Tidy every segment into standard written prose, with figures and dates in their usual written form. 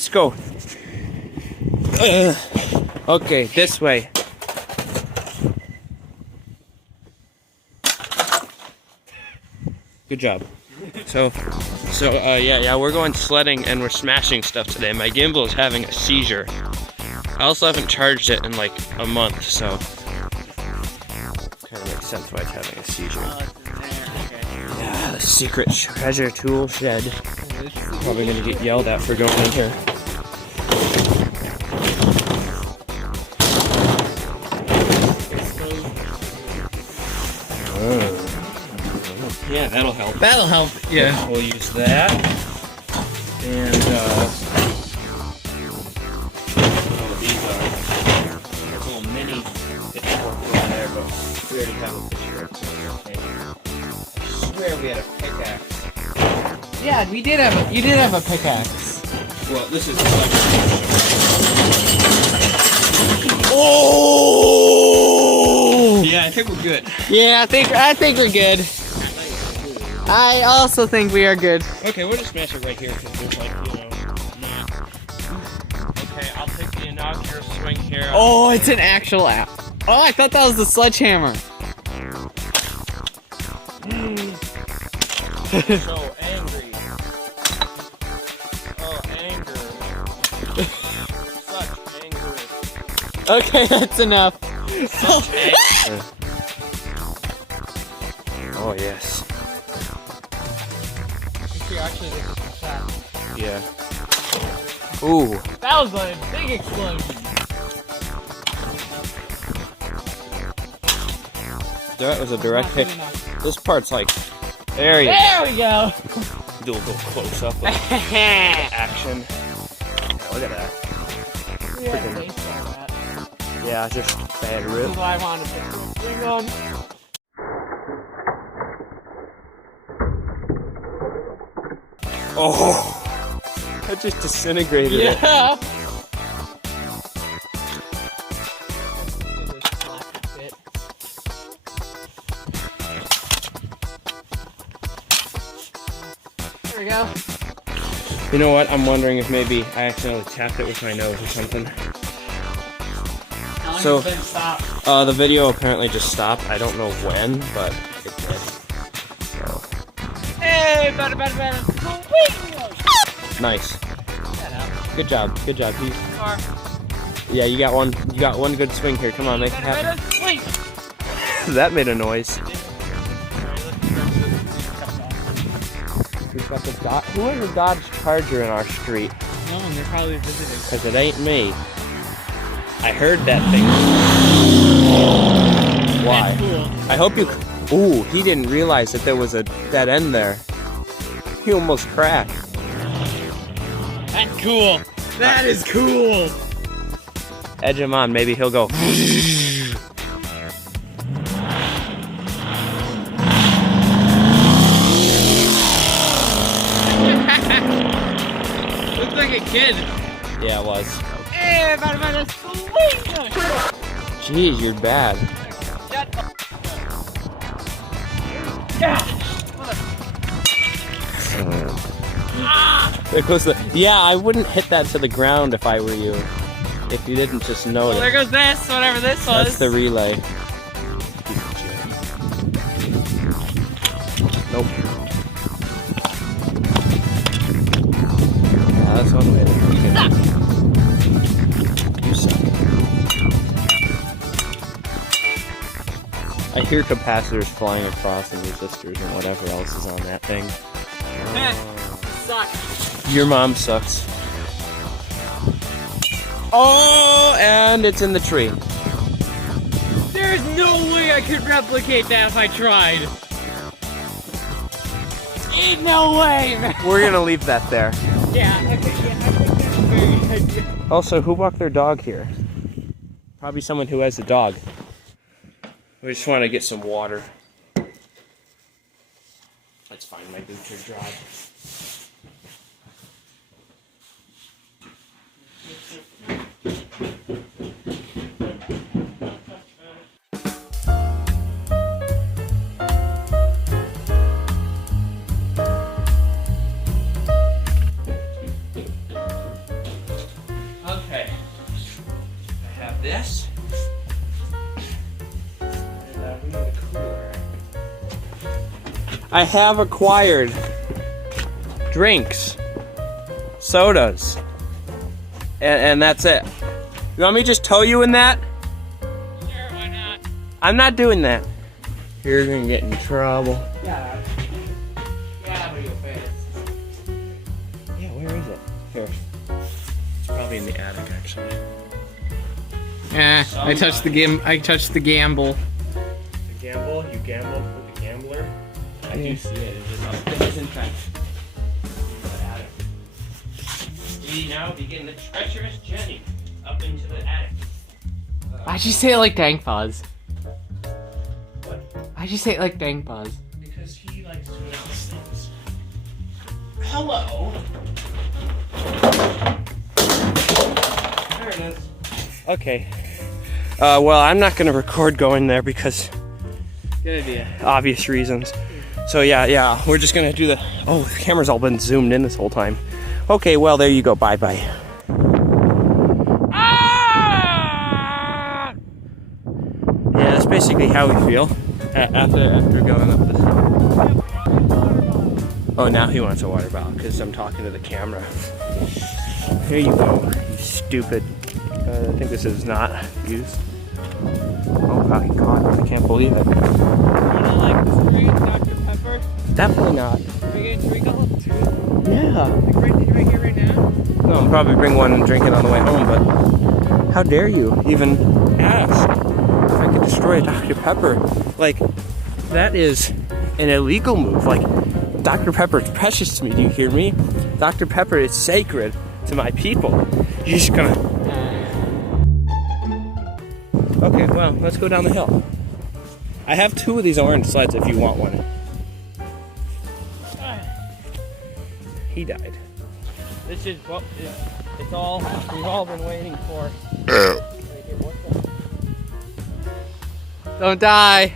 Let's go. Okay, this way. Good job. So yeah, we're going sledding and we're smashing stuff today. My gimbal is having a seizure. I also haven't charged it in like a month, so kind of makes sense why it's having a seizure. Yeah, the secret treasure tool shed. Probably gonna get yelled at for going in here. Yeah, that'll help. That'll help, yeah. We'll use that. And, these are little mini pitchfork over there, but we already have a pitchfork. I swear we had a pickaxe. Yeah, you did have a pickaxe. Well, this is Oh! yeah, I think we're good. Yeah, I think we're good. I also think we are good. Okay, we'll just smash it right here because there's like, not. Okay, I'll take the inaugural swing here. Oh, it's an actual app. Oh, I thought that was the sledgehammer. So angry. Oh, anger. Such anger. Okay, that's enough. Such anger. Oh, yes. Actually, this is a shot. Yeah. Ooh. That was a big explosion. That was a direct hit. This part's like, there you go. There we go. Do a little close up with action. Look at that. Yeah, just bad This rip. is why I wanted to put the thing on. Oh, that just disintegrated it. Yeah. There we go. You know what? I'm wondering if maybe I accidentally tapped it with my nose or something. So, the video apparently just stopped. I don't know when, but it did. So. Hey, better. Nice. Good job. Good job. Yeah, you got one. You got one good swing here. Come on, make it happen. That made a noise. We've got the who has a Dodge Charger in our street? No one. They're probably visiting. Because it ain't me. I heard that thing. Why? Cool. I hope you. Ooh, he didn't realize that there was a dead end there. He almost crashed. That's cool. That is cool. Edge him on. Maybe he'll go. Looks like a kid. Yeah, it was. Hey, better swing. Jeez, you're bad. There goes the. Yeah, I wouldn't hit that to the ground if I were you. If you didn't just notice. Well, there goes this, whatever this was. That's the relay. Nope. Yeah, that's one way to You suck. I hear capacitors flying across and resistors and whatever else is on that thing. Suck. Your mom sucks. Oh, and it's in the tree. There's no way I could replicate that if I tried. Ain't no way, man. We're gonna leave that there. Yeah, okay, yeah, I think that's a very good idea. Also, who walked their dog here? Probably someone who has a dog. We just want to get some water. That's fine, my boots are dry. this. And we need a cooler. I have acquired drinks, sodas, and that's it. You want me to just tow you in that? Sure, why not? I'm not doing that. You're gonna get in trouble. Yeah. Yeah, but you'll face. Yeah, where is it? Here. It's probably in the attic, actually. I touched the game. I touched the gamble. The gamble? You gambled with the gambler? I do see it. It is in fact the attic. We now begin the treacherous journey up into the attic. Why'd you say it like Dang Fuzz? What? Why'd you say it like Dang Fuzz? Because he likes to announce things. Hello. There it is. Okay. Well, I'm not going to record going there because Good idea. obvious reasons. So yeah, we're just going to do the... Oh, the camera's all been zoomed in this whole time. Okay, well, there you go. Bye-bye. Ah! Yeah, that's basically how we feel after going up this. Oh, now he wants a water bottle because I'm talking to the camera. Here you go, you stupid. I think this is not used. Oh wow, he caught it. I can't believe it. You wanna like this green Dr. Pepper? Definitely not. Are we gonna drink all of it? Yeah. Like right here, right now? No, I'll probably bring one and drink it on the way home, but how dare you even ask if I could destroy a Dr. Pepper? Like, that is an illegal move. Like, Dr. Pepper is precious to me, do you hear me? Dr. Pepper is sacred to my people. You're just gonna... Okay, well, let's go down the hill. I have 2 of these orange sleds if you want one. He died. This is what it's all we've all been waiting for. Don't die.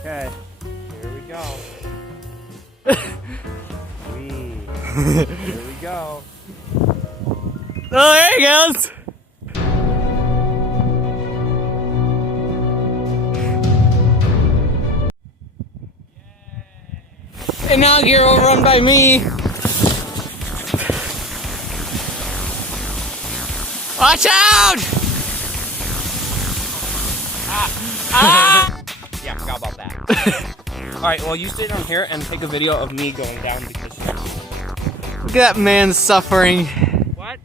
Okay, here we go. Here we go. Oh, there he goes. Inaugural run by me. Watch out! Yeah, forgot about that. Alright, well, you sit down here and take a video of me going down because... Look at that man suffering. What?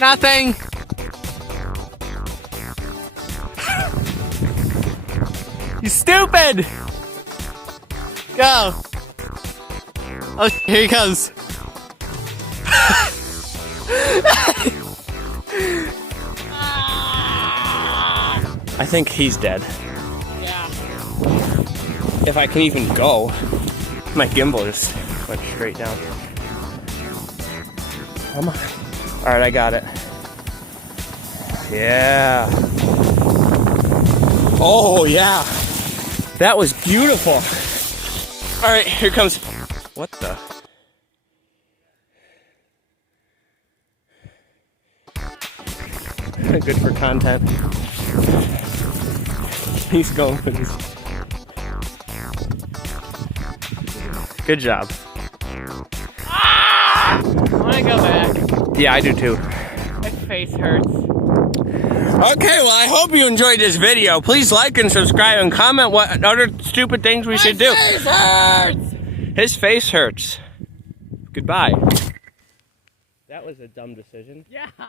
Nothing. You stupid! Go. Oh, here he comes. I think he's dead. Yeah. If I can even go. My gimbal just went straight down. Come on. Alright, I got it. Yeah. Oh, yeah. That was beautiful. Alright, here comes... What the? Good for content. He's going with his... Good job. I want to go back. Yeah, I do too. My face hurts. Okay, well, I hope you enjoyed this video. Please like and subscribe and comment what other stupid things we should do. My face hurts! His face hurts. Goodbye. That was a dumb decision. Yeah.